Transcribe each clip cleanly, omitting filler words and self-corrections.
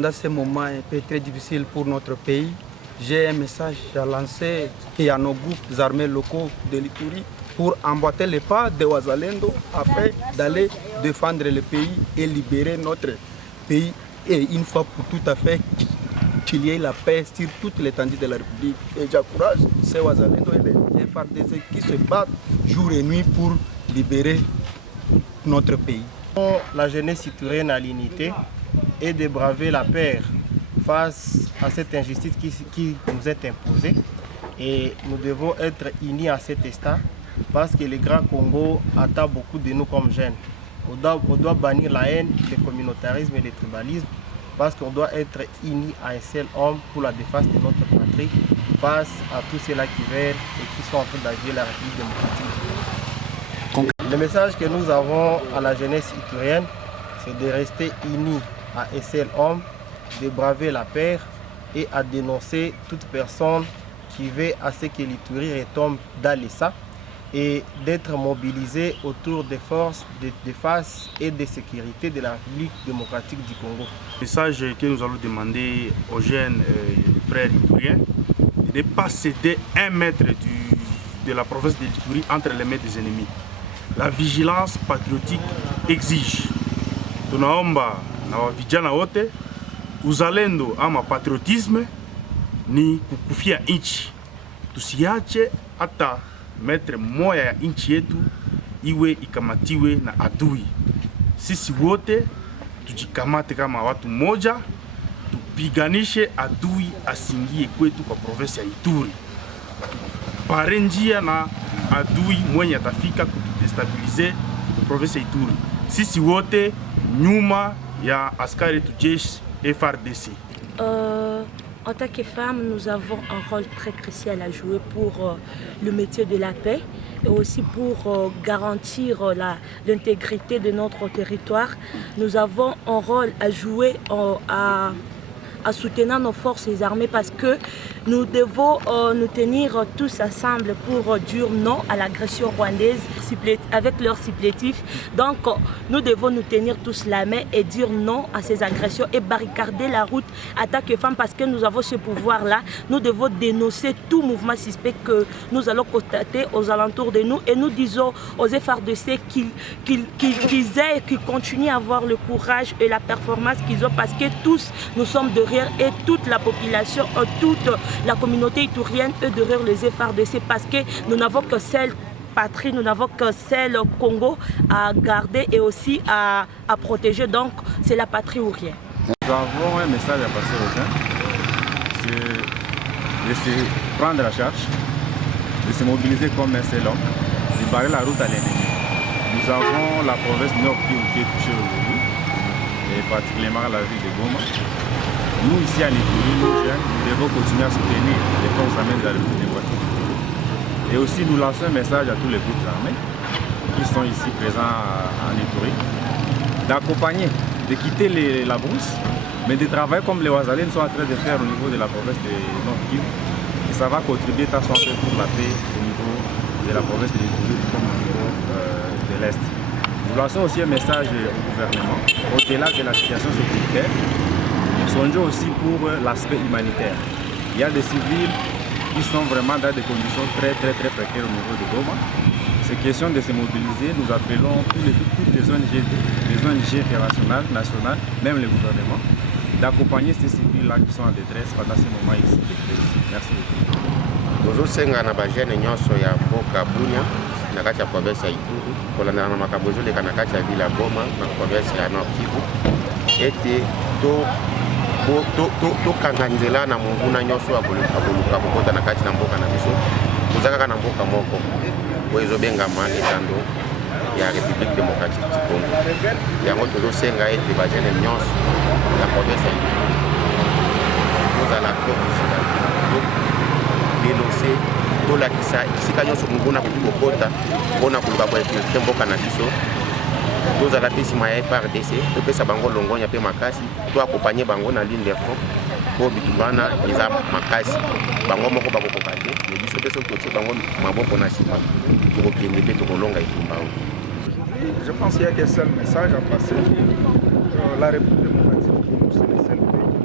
Pendant ce moment un peu très difficile pour notre pays, j'ai un message à lancer à nos groupes armés locaux de l'Ituri pour emboîter les pas de Wazalendo afin d'aller défendre le pays et libérer notre pays. Et une fois pour tout à fait qu'il y ait la paix sur toute l'étendue de la République. Et j'encourage ces Wazalendo et les FARDC qui se battent jour et nuit pour libérer notre pays. La jeunesse citoyenne à l'unité et de braver la peur face à cette injustice qui nous est imposée. Et nous devons être unis à cet instant parce que le Grand Congo attend beaucoup de nous comme jeunes. On doit bannir la haine, le communautarisme et le tribalisme parce qu'on doit être unis à un seul homme pour la défense de notre patrie face à tous ceux-là qui veulent et qui sont en train d'agir la République démocratique. Le message que nous avons à la jeunesse citoyenne, c'est de rester unis à un seul homme, de braver la peur et à dénoncer toute personne qui veut à ce que l'Ituri retombe dans les sacs et d'être mobilisé autour des forces de défense et de sécurité de la République démocratique du Congo. Le message que nous allons demander aux jeunes frères ituriens, de ne pas céder 1 mètre de la province de l'Ituri entre les mains des ennemis. La vigilance patriotique exige. Tunaomba na vijana wote uzalendo ama patriotisme ni kukufia nchi. Tusiache hata metre moya ya nchi yetu iwe ikamatiwe na adui. Sisi wote tujikamate kama watu moja, tupiganishe adui asingie kwetu kwa provinsi ya Ituri. Pare njia na adui mwenye atafika kutudestabilize provinsi ya Ituri. Sisi wote nyuma ya askari tu jeshi FARDC. En tant que femmes, nous avons un rôle très crucial à jouer pour le métier de la paix et aussi pour garantir l'intégrité de notre territoire. Nous avons un rôle à jouer à soutenir nos forces armées parce que nous devons nous tenir tous ensemble pour dire non à l'agression rwandaise avec leurs supplétifs. Donc nous devons nous tenir tous la main et dire non à ces agressions et barricader la route attaque femmes parce que nous avons ce pouvoir-là. Nous devons dénoncer tout mouvement suspect que nous allons constater aux alentours de nous et nous disons aux FARDC qu'ils aient et qu'ils continuent à avoir le courage et la performance qu'ils ont parce que tous nous sommes derrière et toute la population, toute la communauté iturienne est derrière les FARDC parce que nous n'avons que celle patrie, nous n'avons que celle Congo à garder et aussi à protéger, donc c'est la patrie ou rien. Nous avons un message à passer aux gens, c'est de se prendre la charge, de se mobiliser comme un seul homme, de barrer la route à l'ennemi. Nous avons la province nord qui est touchée aujourd'hui, et particulièrement la ville de Goma. Nous ici à l'Ituri, nous jeunes, nous devons continuer à soutenir les forces armées de la République démocratique. Et aussi nous lançons un message à tous les groupes armés qui sont ici présents en Ituri, d'accompagner, de quitter la brousse, mais de travailler comme les Wazalènes sont en train de faire au niveau de la province de Nord-Kivu. Et ça va contribuer tant soit peu pour la paix au niveau de la province de l'Ituri comme au niveau de l'Est. Nous lançons aussi un message au gouvernement, au-delà de la situation sécuritaire. Songeons aussi pour l'aspect humanitaire. Il y a des civils qui sont vraiment dans des conditions très précaires au niveau de Goma. C'est question de se mobiliser. Nous appelons toutes les ONG internationales, nationales, même les gouvernements, d'accompagner ces civils-là qui sont en détresse pendant ces moments ici de crise. Merci beaucoup. Tozosenga na bajene nyonso ya mboka Bunia na kati ya province ya Ituri kolanda na makambo ezoleka na kati ya ville ya Goma na province ya Nord Kivu ete tokanga nzela na monguna nyonso akoluka kokota na kati na mboka na biso toza kaka na mboka moko oyo ezobengama etando ya République démocratique du Congo. Yango tozosenga ete bajene nyonso na province ya Ituri tozala dénoncer tolakisa esika nyonso monguna koki kokota mpona koluka koinfiltre mboka na biso. Tozala pe nsima ya FARDC topesa bango longonya mpe makasi toakompanye bango na ligne de front mpo bitumba wana eza makasi bango moko bakokoka te me biso mpe soki totie bango maboko na nsima tokokende mpe tokolonga etumba oyo. Je pense qu'il y a qu'un seul message à passer. La République démocratique du Congo, c'est le seul pays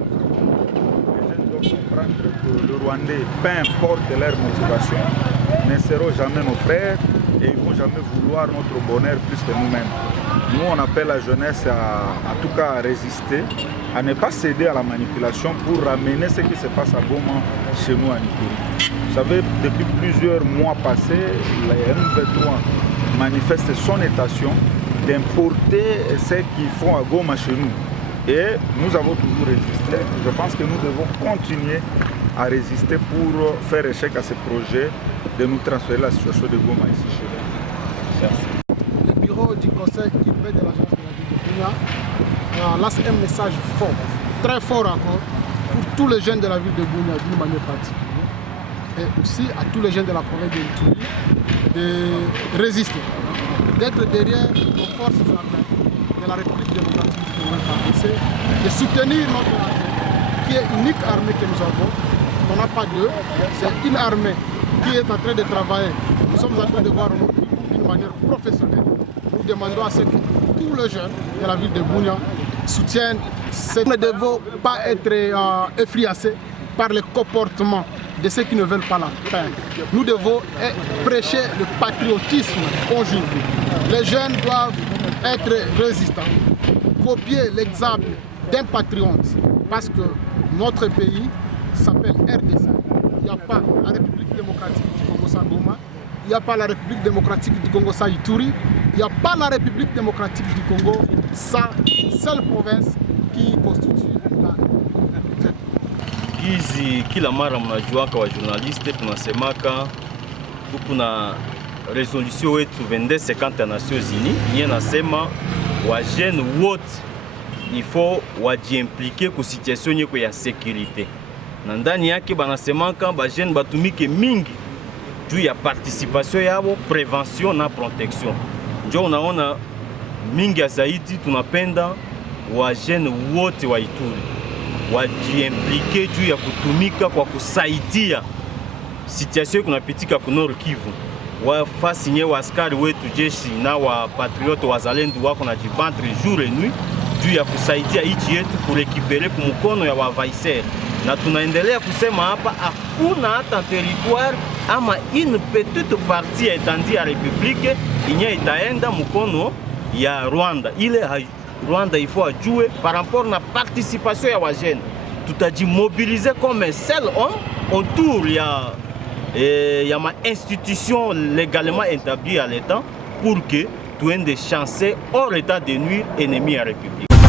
comprendre que le Rwandais, peu importe leur motivation, ne seront jamais nos frères et ils ne vont jamais vouloir notre bonheur plus que nous-mêmes. Nous, on appelle la jeunesse à tout cas à résister, à ne pas céder à la manipulation pour ramener ce qui se passe à Goma chez nous à Ituri. Vous savez, depuis plusieurs mois passés, la M23 manifeste son intention d'importer ce qu'ils font à Goma chez nous. Et nous avons toujours résisté. Je pense que nous devons continuer à résister pour faire échec à ce projet de nous transférer la situation de Goma ici chez nous. Merci. Le bureau du conseil urbain de l'agence de la ville de Bunia lance un message fort, très fort encore, pour tous les jeunes de la ville de Bunia d'une manière particulière, et aussi à tous les jeunes de la province de l'Ituri de résister, d'être derrière nos forces armées de la République démocratique du Congo FARDC, de soutenir notre armée, qui est l'unique armée que nous avons. On n'a pas deux, c'est une armée qui est en train de travailler. Nous sommes en train de voir nos pays d'une manière professionnelle. Nous demandons à ce que tous les jeunes de la ville de Bunia soutiennent. Nous ne devons pas être effrayés par le comportement de ceux qui ne veulent pas la paix. Nous devons prêcher le patriotisme aujourd'hui. Les jeunes doivent être résistants, copier l'exemple d'un patriote, parce que notre pays s'appelle RDC. Il n'y a pas la République démocratique du Congo-Goma, il n'y a pas la République démocratique du Congo-Ituri, il n'y a pas la République démocratique du Congo, sa seule province qui constitue la Gizi kila mara mnajuaka wa journaliste tunasemaka tuko na resolution wetu 2250 ya Nations Unies yenye nasema wa jeune wote il faut wajiimplike ku situation yeko ya sécurité. Na ndani yake banasemaka ba jeune batumike mingi juu ya participation yabo, prévention na protection. Njo unaona mingi ya zaidi tunapenda wa jeune wote wa Ituri wajiimplike juu ya kutumika kwa kusaidia situation kunapitika ku Nord Kivu. Wafasi nye wa askari wetu jeshi na wa patriote wazalendo wako na jibantre jour et nuit juu ya kusaidia nchi yetu kurekipere kumukono ya wavaiseri. Na tunaendelea kusema hapa hakuna hata territoire ama une petite partie étendue ya republique inye itaenda mukono ya Rwanda. Ile Rwanda il faut ajouer par rapport na participation ya wajene. Tutajimobiliser comme un seul homme autour ya ma institution légalement établie à l'État pour que tu aies des chances hors état de nuire ennemis à la République.